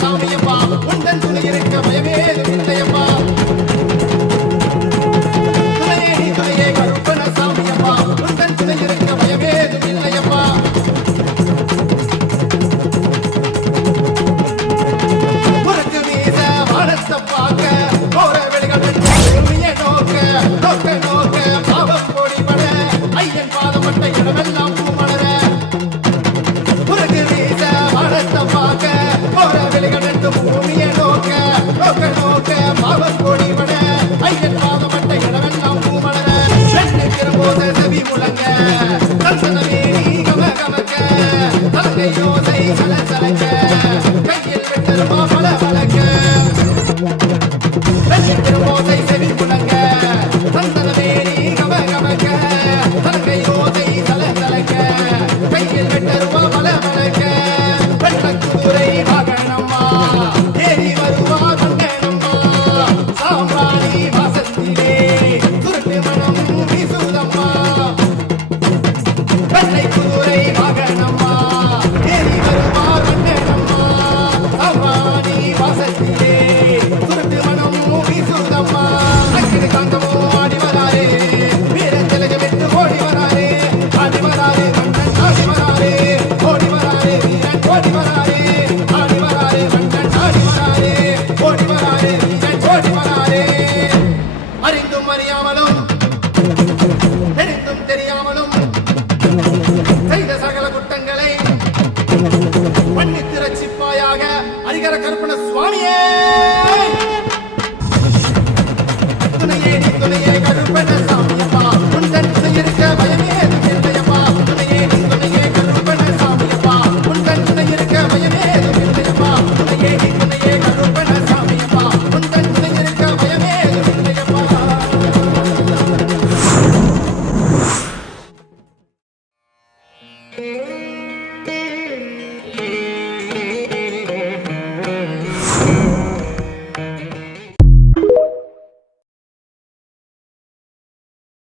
சாமியப்பா உந்தன் துணை இருக்க பயமேதும் இல்லையப்பா துணையே கருப்பன சாமியப்பா உந்தன் துணை இருக்க பயமேதும் இல்லையப்பா முறுக்கு வீச வானத்தை பார்க்க போற வெளிகள் நோக்க நோக்க நோக்க பாவம் கோடி பட ஐயன் பாதப்பட்ட இடமெல்லாம் பூமலர முறுக்கு வீச வானத்தை பார்க்க போற வெளிகள் பூமியை நோக்க நோக்க நோக்க பாவம் கோடி பட ஐயன் பாதப்பட்ட இடமெல்லாம் பூமலர பெண்ணுக்கிற போத செவி முழங்க தந்தனமே கம கமக்க தலங்கை யோசை சல சலக்க கையில் பெற்றருமா பல வழக்க பெண்ணுக்கிற போதை செவி முழங்க தந்தனமே கம கமக்க தலங்கை யோசை சல சலக்க கையில் பெற்றருமா பல வழக்க வெள்ளக்கூரை வாகனம்மா ஏறி வருவா கண்ணனம்மா சாம்பாணி வாசத்திலே துருட்டு மனம் வீசுதம்மா வெள்ளைக்கூரை வாகனம்மா ஏறி வருவா கண்ணனம்மா சாம்பாணி வாசத்திலே துருட்டு மனம் வீசுதம்மா அக்கினி காந்தமோ ஆடி வராரே வீரத்திலக விட்டு ஓடி வராரே ஆடி வராரே கண்ணன் ஆடி வராரே ஓடி வராரே வீரன் ஓடி வராரே ஆடி வராரே கண்ணன் ஆடி வராரே ஓடி வராரே வீரன் ஓடி வராரே அறிந்தும் அறியாமலும் தெரிந்தும் தெரியாமலும் செய்த சகல குற்றங்களை மன்னித்து ரட்சிப்பாயாக ஹரிஹர கருப்பண சுவாமியே துணையே கருப்பண சாமியப்பா உந்தன் துணை இருக்க பயமேதும் இல்லையப்பா துணையே கருப்பண சாமியப்பா உந்தன் துணை இருக்க பயமேதும் இல்லையப்பா துணையே கருப்பண சாமியப்பா உந்தன் துணை இருக்க பயமேதும் இல்லையப்பா